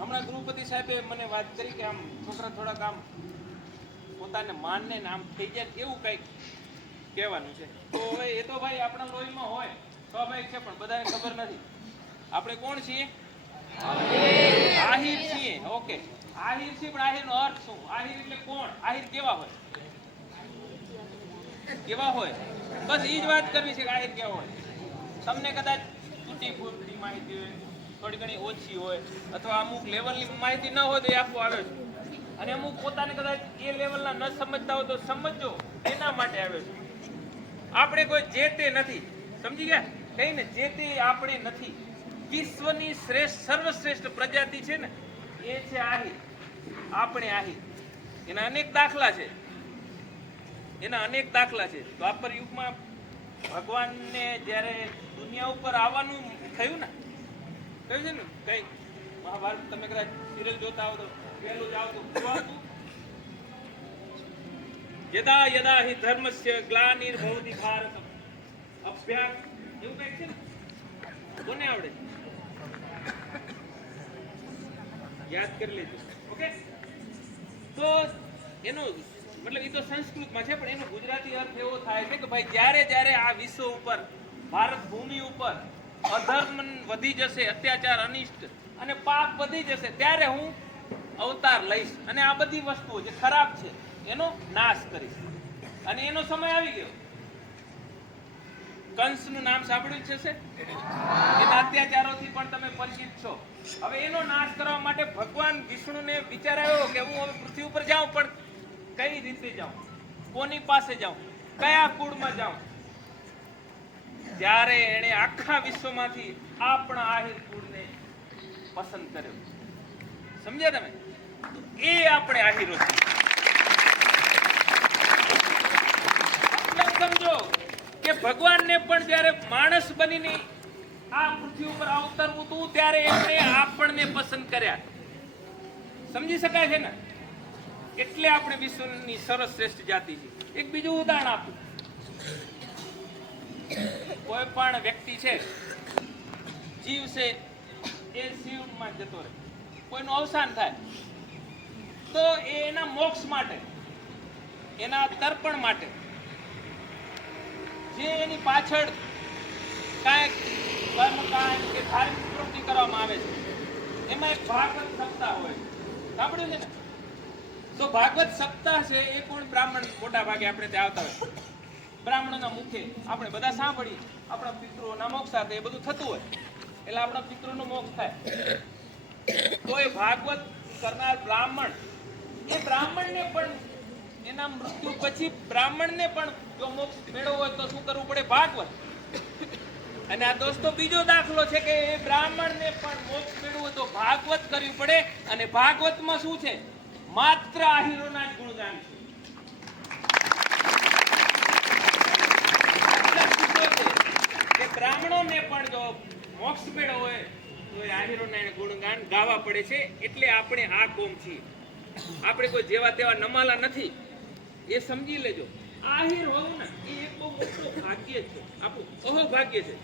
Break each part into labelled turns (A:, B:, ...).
A: હમણાં ગૃહપતિ સાહેબે મને વાત કરી કે આમ છોકરા થોડાક આમ પોતાને માનને આમ થઈ જાય એવું કંઈક કહેવાનું છે. તો હવે એ તો ભાઈ આપણા લોહીમાં હોય સ્વાભાવિક છે, પણ બધાને ખબર નથી. આપણે કોણ છીએ? આહિર છીએ, ઓકે. આહિર છીએ, પણ આહિરનો અર્થ શું? આહિર એટલે કોણ? આહિર કેવા હોય? કેવા હોય? બસ એ જ વાત કરવી છે કે આહિર કેવા હોય. તમને કદાચ તૂટી ફૂટી માહિતી હોય. થોડી ઘણી ઓછી હોય અથવા અમુક લેવલની માહિતી ન હોય તો એ આપવું આવે છે. અને અમુક પોતાને કદાચ એ લેવલના ન સમજતા હોય તો સમજો એના માટે આવે છે. આપણે કોઈ જે તે નથી. સમજી ગયા? કઈ ને જે તે આપણે નથી. વિશ્વની શ્રેષ્ઠ, સર્વશ્રેષ્ઠ પ્રજાતિ છે ને, એ છે આહી. આપણે આહી. એના અનેક દાખલા છે. એના અનેક દાખલા છે. દ્વાપર યુગમાં ભગવાનને જ્યારે દુનિયા ઉપર આવવાનું થયું ને કહ્યું છે ને? કઈ. મહાભારત તમે કદાચ સિરિયલ જોતા હો તો પહેલું જ આવતું. યદા યદા હિ ધર્મસ્ય ગ્લાનિર્ભવતિ ભારત અભ્યાસ. એવું કંઈક છે ને? કોને આવડે? યાદ કરી લેજો. ઓકે તો એનો, મતલબ એ તો સંસ્કૃતમાં છે, પણ એનો ગુજરાતી અર્થ એવો થાય છે કે ભાઈ જ્યારે જ્યારે આ વિશ્વ ઉપર, ભારત ભૂમિ ઉપર અધર્મ વધી જશે, અત્યાચાર અનિષ્ટ અને પાપ વધી જશે, ત્યારે હું અવતાર લઈશ. અને આ બધી વસ્તુઓ જે ખરાબ છે, એનો નાશ કરીશ. અને એનો સમય આવી ગયો. કંસનું નામ સાંભળ્યું છે એના અત્યાચારોથી પણ તમે પરિચિત છો. હવે એનો નાશ કરવા માટે ભગવાન વિષ્ણુને વિચાર આવ્યો કે હું હવે પૃથ્વી ઉપર જાઉં, પણ કઈ રીતે જાઉં? કોની પાસે જાઉં? કયા કુળમાં જાઉં? ત્યારે એણે આખા વિશ્વમાંથી આપણા આહિર કુળને પસંદ કર્યો. સમજ્યા તમે? એ આપણે આહિરો છીએ. સમજો કે ભગવાનને પણ જ્યારે માણસ બનીને આ પૃથ્વી ઉપર અવતરવું હતું, ત્યારે એમણે આપણને પસંદ કર્યા. સમજી શકાય છે ને? એટલે આપણે વિશ્વની સરસ શ્રેષ્ઠ જાતિ છે એક બીજું ઉદાહરણ આપું. કોઈ પણ વ્યક્તિ છે, જીવ છે, એ શિવમાં જતો રહે. કોઈનું અવસાન થાય, તો એ એના મોક્ષ માટે, એના તર્પણ માટે, જે એની પાછળ કાંઈક કર્મ કાંઈક કે ધાર્મિક પ્રવૃત્તિ કરવામાં આવે છે, એમાં એક ભાગવત સપ્તાહ હોય સાંભળ્યું છે ને? તો ભાગવત સપ્તાહ છે એ કોણ બ્રાહ્મણ મોટા ભાગે આપણે ત્યાં આવતા હોય. બ્રાહ્મણના મુખે આપણે બધા સાંભળીએ આપણા પિતૃઓના મોક્ષ સાથે એ બધું થતું હોય. એટલે આપણા પિતૃનો મોક્ષ થાય. તો એ ભાગવત કરનાર બ્રાહ્મણ, એ બ્રાહ્મણને પણ એના મૃત્યુ પછી બ્રાહ્મણને પણ જો મોક્ષ મેળવવો હોય તો શું કરવું પડે? ભાગવત. અને આ દોસ્તો બીજો દાખલો છે કે એ બ્રાહ્મણને પણ મોક્ષ મેળવવો તો ભાગવત કરવી પડે. અને ભાગવતમાં શું છે? માત્ર આહિરોના જ ગુણગાન છે એટલા સૂત્રો છે કે બ્રાહ્મણોને પણ જો મોક્ષ મેળવવો હોય, તો એ આહિરોના ગુણગાન ગાવા પડે છે. એટલે આપણે આ કોમ છીએ. આપણે કોઈ જેવા તેવા નમાલા નથી. એ સમજી લેજો. આહિર હોવું ને એ એક બહુ મોટું ભાગ્ય છે. આપણું અહોભાગ્ય છે.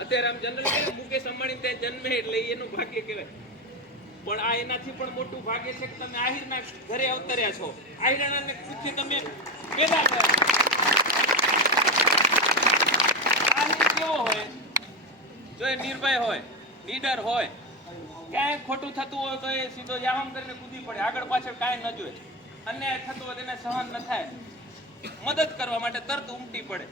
A: અત્યારે આમ જનરલ કે મુકેશ અંબાણી ત્યાં જન્મે એટલે એનું ભાગ્ય કહેવાય. પણ આ એનાથી પણ મોટું ભાગ્ય છે કે તમે આહિરના ઘરે અવતર્યા છો. આહિરાણાને ખુદથી તમે પેદા થયા આહિર કેવો હોય નિર્ભય હોય, નીડર હોય, ક્યાંય ખોટું થતું હોય તો એ સીધો યામ કરીને કૂદી પડે. આગળ પાછળ કાંઈ ન જોઈએ અન્યાય થતો હોય તેને સહન ન થાય. મદદ કરવા માટે તરત ઉમટી પડે.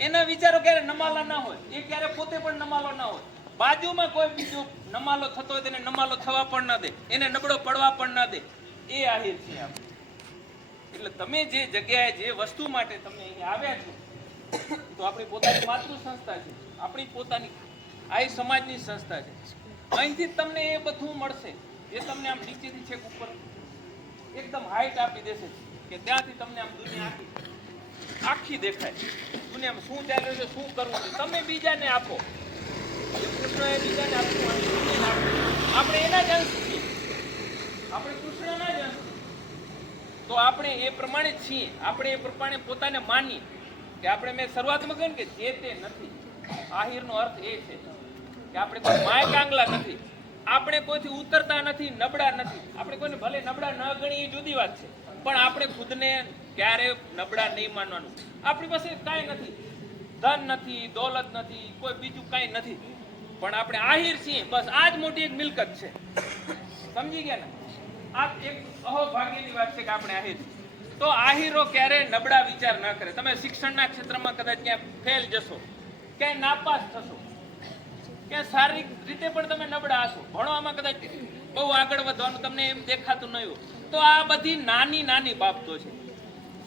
A: એના વિચારો ક્યારે નમાલા ના હોય, એ ક્યારે પોતે પણ નમાલો ના હોય. બાજુમાં કોઈ બીજો નમાલો થતો હોય તેને નમાલો થવા પણ ન દે. એને નબળો પડવા પણ ન દે. એ આહિર છે આપણે એટલે તમે જે જગ્યાએ જે વસ્તુ માટે તમે અહીંયા આવ્યા છો, તો આપણી પોતાની માતૃ સંસ્થા છે. આપણી પોતાની આ સમાજની સંસ્થા છે. અહીંથી તમને એ બધું મળશે. જે તમને આમ નીચેથી છેક ઉપર એકદમ હાઈટ આપી દેશે કે ત્યાંથી તમને આમ દુનિયા આખી આખી દેખાય. દુનિયામાં શું ચાલે છે, શું કરવું છે, તમે બીજાને આપો. કૃષ્ણએ બીજાને આપ્યું. આપણે એના જ અંશ આપણે કૃષ્ણના જ અંશ તો આપણે એ પ્રમાણે છીએ. આપણે એ પ્રમાણે પોતાને માનીએ કે આપણે મેં શરૂઆતમાં કહ્યું કે જે તે નથી. આહિરનો અર્થ એ છે કે આપણે કોઈ માય કાંગલા નથી, આપણે કોઈથી ઉતરતા નથી, નબળા નથી. આપણે કોઈને ભલે નબળા ન ગણી એ જુદી વાત છે, પણ આપણે ખુદને ક્યારે નબળા નહીં માનવાનું. આપણી પાસે કાંઈ નથી. ધન નથી, દોલત નથી, કોઈ બીજું કાંઈ નથી. પણ આપણે આહિર છીએ, બસ આ જ મોટી એક મિલકત છે. સમજી ગયા ને? આ એક અહોભાગ્યની વાત છે કે આપણે આહિર. તો આહિરો ક્યારે નબળા વિચાર ન કરે. તમે શિક્ષણના ક્ષેત્રમાં કદાચ ક્યાં ફેલ જશો. ક્યાંય નાપાસ થશો. કે શારીરિક રીતે પણ તમે નબળા હશો ભણવામાં કદાચ બહુ આગળ વધવાનું તમને એમ દેખાતું નહીં તો આ બધી નાની નાની બાબતો છે.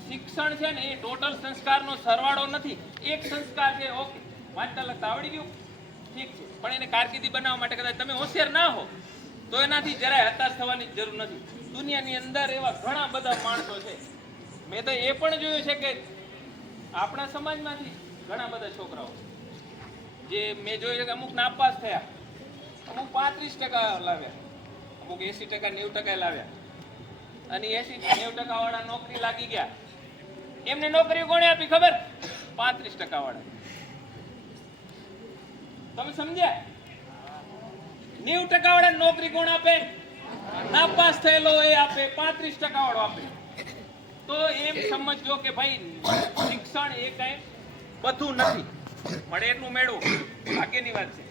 A: શિક્ષણ છે ને એ ટોટલ સંસ્કારનો સરવાળો નથી. એક સંસ્કાર છે, ઓકે, વાંચતા લખતા આવડી ગયું. ઠીક છે. પણ એને કારકિર્દી બનાવવા માટે કદાચ તમે હોશિયાર ના હો, તો એનાથી જરાય હતાશ થવાની જરૂર નથી. દુનિયાની અંદર એવા ઘણા બધા માણસો છે. મેં તો એ પણ જોયું છે કે આપણા સમાજમાંથી ઘણા બધા છોકરાઓ જે મેં જોયું કે અમુક નાપાસ થયા. અમુક પાંત્રીસ ટકા લાવ્યા. અમુક એસી ટકા, નેવું ટકા લાવ્યા. અને એસી નેવું ટકા વાળા નોકરી લાગી ગયા. એમને નોકરી કોણે આપી ખબર? પાંત્રીસ ટકા વાળા તમે સમજ્યા? નેવું ટકા વાળા નોકરી કોણ આપે? નાપાસ થયેલો એ આપે, પાંત્રીસ ટકા વાળો આપે. તો એમ સમજજો કે ભાઈ, શિક્ષણ એ કઈ બધું નથી. મળે એટલું મેળવો ભાગ્યની વાત છે.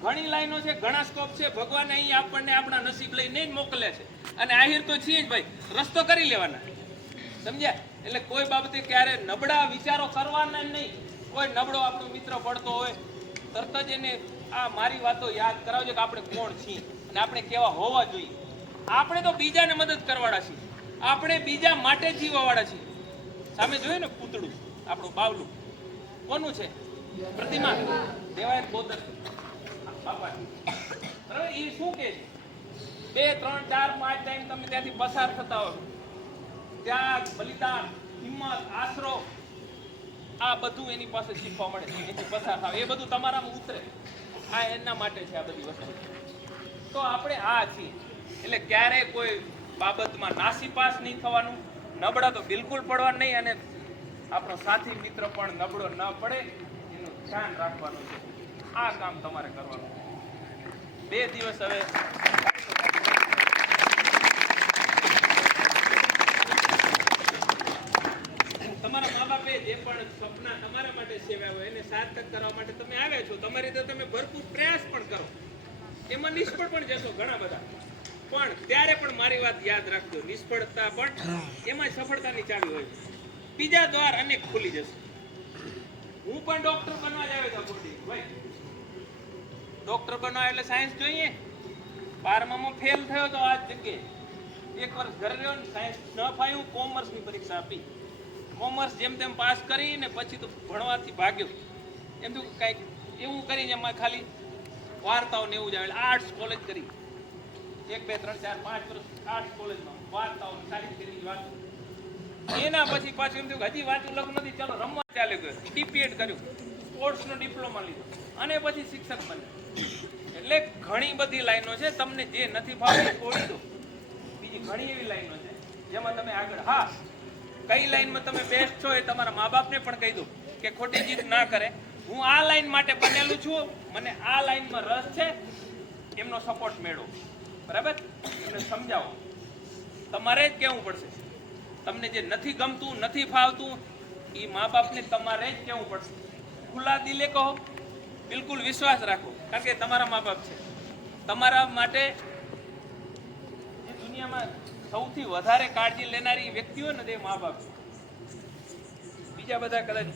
A: ઘણી લાઈનો છે, ઘણા સ્કોપ છે. ભગવાન અહીં આપણને આપણા નસીબ લઈને જ મોકલે છે. અને આહિર તો છીએ જ ભાઈ. રસ્તો કરી લેવાના. સમજ્યા? એટલે કોઈ બાબતે ક્યારે નબળા વિચારો કરવાના નહીં. કોઈ નબળો આપણો મિત્ર પડતો હોય, તરત જ એને આ મારી વાતો યાદ કરાવજો કે આપણે કોણ છીએ. અને આપણે કેવા હોવા જોઈએ. આપણે તો બીજાને મદદ કરવાળા છીએ. આપણે બીજા માટે જીવવાવાળા છીએ. સામે જોયું ને પૂતળું આપણું બાવલું. કોનું છે? પ્રતિમા. દેવાય ગોદર બાપા બરાબર એ શું કે છે? બે, ત્રણ, ચાર, પાંચ ટાઈમ તમે ત્યાંથી પસાર થતા હો ત્યાગ, બલિદાન, હિંમત, આશરો, આ બધું એની પાસે શીખવા મળે એથી પસાર થાવ એ બધું તમારામાં ઉતરે. આ એના માટે છે આ બધી વસ્તુ. તો આપણે આ છીએ. એટલે ક્યારેય કોઈ બાબતમાં નાસીપાસ નહીં થવાનું. નબળા તો બિલકુલ પડવા નહીં અને આપણો સાથી મિત્ર પણ નબળો ન પડે. ધ્યાન રાખવાનું છે. આ કામ તમારે કરવાનું બે દિવસ હવે તમારા મા બાપે જે પણ સપના તમારા માટે સેવ્યા હોય એને સાર્થક કરવા માટે તમે આવ્યા છો. તમારી રીતે તમે ભરપૂર પ્રયાસ પણ કરો. એમાં નિષ્ફળ પણ જશો ઘણા બધા. પણ ત્યારે પણ મારી વાત યાદ રાખજો. નિષ્ફળતા પણ એમાં સફળતાની ચાવી હોય બીજા દ્વાર અનેક ખુલી જશે. હું પણ ડોક્ટર બનવા જ આવ્યો હતો ગોડી ભાઈ. ડોક્ટર બનવા એટલે સાયન્સ જોઈએ. બારમામાં ફેલ થયો તો આ જગ્યાએ. એક વર્ષ ઘરે રહ્યો ને સાયન્સ ન ફાયું કોમર્સની પરીક્ષા આપી. કોમર્સ જેમ તેમ પાસ કરીને પછી તો ભણવાથી ભાગ્યો. એમ તો કાંઈક એવું કરીને એમાં ખાલી વાર્તાઓ ને એવું જ આવે આર્ટ્સ કોલેજ કરી. એક, બે, ત્રણ, ચાર, પાંચ વર્ષ આર્ટ્સ કોલેજમાં વાર્તાઓ સારી કરી વાતો એના પછી પાછું એમ થયું હજી વાંચું, લખું નથી. ચાલો, રમવા ચાલે ગયો. ડીપીએડ કર્યું. સ્પોર્ટ્સનો ડિપ્લોમા લીધો. અને પછી શિક્ષક બન્યો. એટલે ઘણી બધી લાઈનો છે. તમને જે નથી ફાવતી છોડી દો. બીજી ઘણી એવી લાઈનો છે. જેમાં તમે આગળ, હા, કઈ લાઈનમાં તમે બેસ્ટ છો એ તમારા મા બાપને પણ કહી દો કે ખોટી જીત ના કરે. હું આ લાઈન માટે બનેલું છું. મને આ લાઈનમાં રસ છે. એમનો સપોર્ટ મેળવો. બરાબર? એમને સમજાવો. તમારે જ કહેવું પડશે. તમને જે નથી ગમતું, નથી ફાવતું એ મા બાપને તમારે જ કહેવું પડશે. ખુલ્લા દિલે કહો, બિલકુલ વિશ્વાસ રાખો, કારણ કે તમારા મા બાપ છે. તમારા માટે જે દુનિયામાં સૌથી વધારે કાળજી લેનારી વ્યક્તિઓ ને તે મા બાપ છે. બીજા બધા કદાચ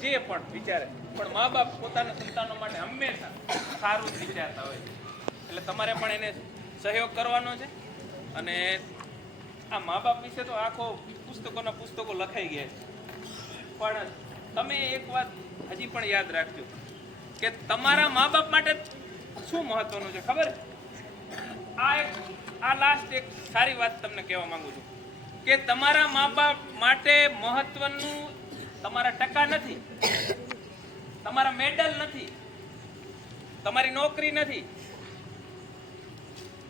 A: જે પણ વિચારે, પણ મા બાપ પોતાના સંતાનો માટે હંમેશા સારું જ વિચારતા હોય એટલે તમારે પણ એને સહયોગ કરવાનો છે અને આ મા બાપ વિશે તો આખો પુસ્તકોના પુસ્તકો લખાઈ ગયા છે. પણ તમે એક વાત હજી પણ યાદ રાખજો કે તમારા મા બાપ માટે શું મહત્વનું છે, ખબર? આ એક, આ લાસ્ટ એક સારી વાત તમને કહેવા માંગુ છું કે તમારા મા બાપ માટે મહત્વનું તમારા ટકા નથી, તમારા મેડલ નથી, તમારી નોકરી નથી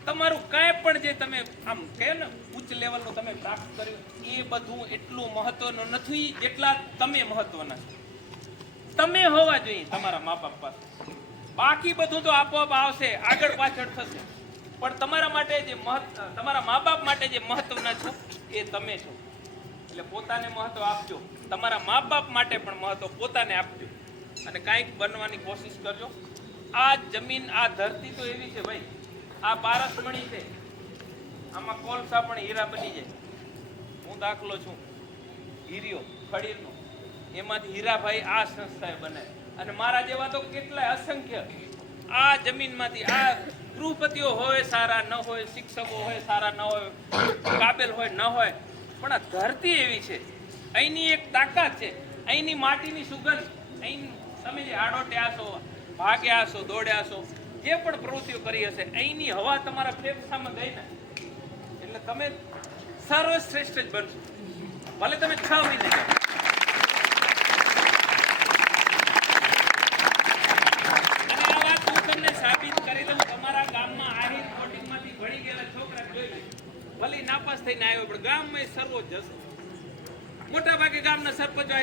A: તમારું કાંઈ પણ જે તમે આમ કહે ને, ઉચ્ચ લેવલનું તમે પ્રાપ્ત કર્યું, એ બધું એટલું મહત્વનું નથી જેટલા તમે મહત્વના છો. તમે હોવા જોઈએ તમારા મા બાપ પાસે. બાકી બધું તો આપોઆપ આવશે, આગળ પાછળ થશે. પણ તમારા માટે જે મહત્વ, તમારા મા બાપ માટે જે મહત્વના છો, એ તમે છો. એટલે પોતાને મહત્વ આપજો. તમારા મા બાપ માટે પણ મહત્વ પોતાને આપજો. અને કાંઈક બનવાની કોશિશ કરજો. આ જમીન, આ ધરતી તો એવી છે ભાઈ. આ પારસમણી છે. આમાં કોલસા પણ હીરા બની જાય. હું દાખલો છું. હીરિયો ખડીરનો. એમાંથી હીરાભાઈ આ સંસ્થાએ બનાવી અને મારા જેવા તો કેટલાય અસંખ્ય. આ જમીનમાંથી આ ગૃહપતિઓ હોય, સારા ન હોય, શિક્ષકો હોય, સારા ન હોય, કાબેલ હોય, ન હોય, પણ આ ધરતી એવી છે. અહીંની એક તાકાત છે. અહીંની માટીની સુગંધ. અહીં તમે જે આડોટ્યા છો ભાગ્યા છો દોડ્યા છો જે પણ પ્રવૃત્તિઓ કરી હશે, અહીંની હવા તમારા ફેફસામાં ગઈ ને, એટલે તમે સર્વશ્રેષ્ઠ જ બનશો. ભલે તમે છ મહિને નાપાસ થઈને આવ્યો, પણ ગામમાં સર્વોચ્ચ હશે. મોટા ગામના સરપંચો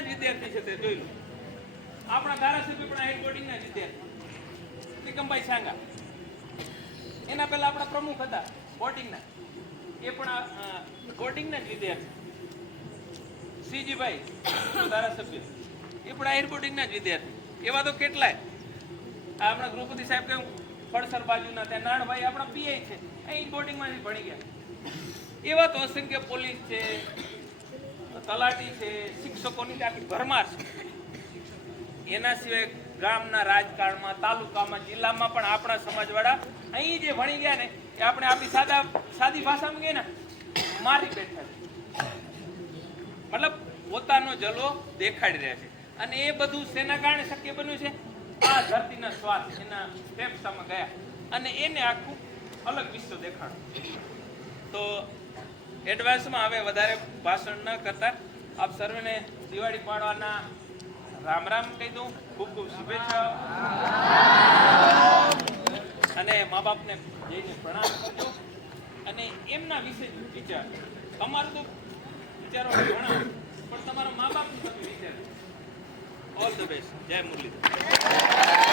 A: જ વિદ્યાર્થી છે તે આપણા ધારાસભ્ય પણ આહિર બોર્ડિંગના જ વિદ્યાર્થી. નિકમભાઈ સાંગા. એના પહેલા આપણા પ્રમુખ હતા બોર્ડિંગના એ પણ બોર્ડિંગના જ વિદ્યાર્થી સીજીભાઈ, ધારાસભ્ય. એ પણ આહિર બોર્ડિંગના જ વિદ્યાર્થી એવા તો કેટલાય. આપણા ગૃહપતિ સાહેબ કે ફળસર બાજુના ત્યાં નાણભાઈ આપણા પીઆઈ છે. અહીં બોર્ડિંગમાંથી ભણી ગયા. એવા તો અસંખ્ય પોલીસ છે, તલાટી છે, શિક્ષકોની આખી ભરમાર છે. એના સિવાય ગામના રાજકારણમાં, તાલુકામાં, જિલ્લામાં પણ આપણા સમાજવાળા અહીં જે ભણી ગયા ને, એ આપણે આપણી સાદા સાદી ભાષામાં કહીએ ને, મારી બેઠા મતલબ પોતાનો જલો દેખાડી રહ્યા છે. અને એ બધું શેના કારણે શક્ય બન્યું છે? આ ધરતીના શ્વાસ, એના ફેફસામાં ગયા. અને એને આખું અલગ વિશ્વ દેખાડ્યું. તો એડવાન્સમાં હવે વધારે ભાષણ ન કરતા. આપ સર્વેને દિવાળી પાડવાના રામ રામ કહી દઉં. ખૂબ ખૂબ શુભેચ્છાઓ. અને મા બાપને જઈને પ્રણામ કરજો. અને એમના વિશે વિચાર. તમારું તો વિચારો ઘણા, પણ તમારા મા બાપનું વિચાર. ઓલ ધ બેસ્ટ જય મુરલીધર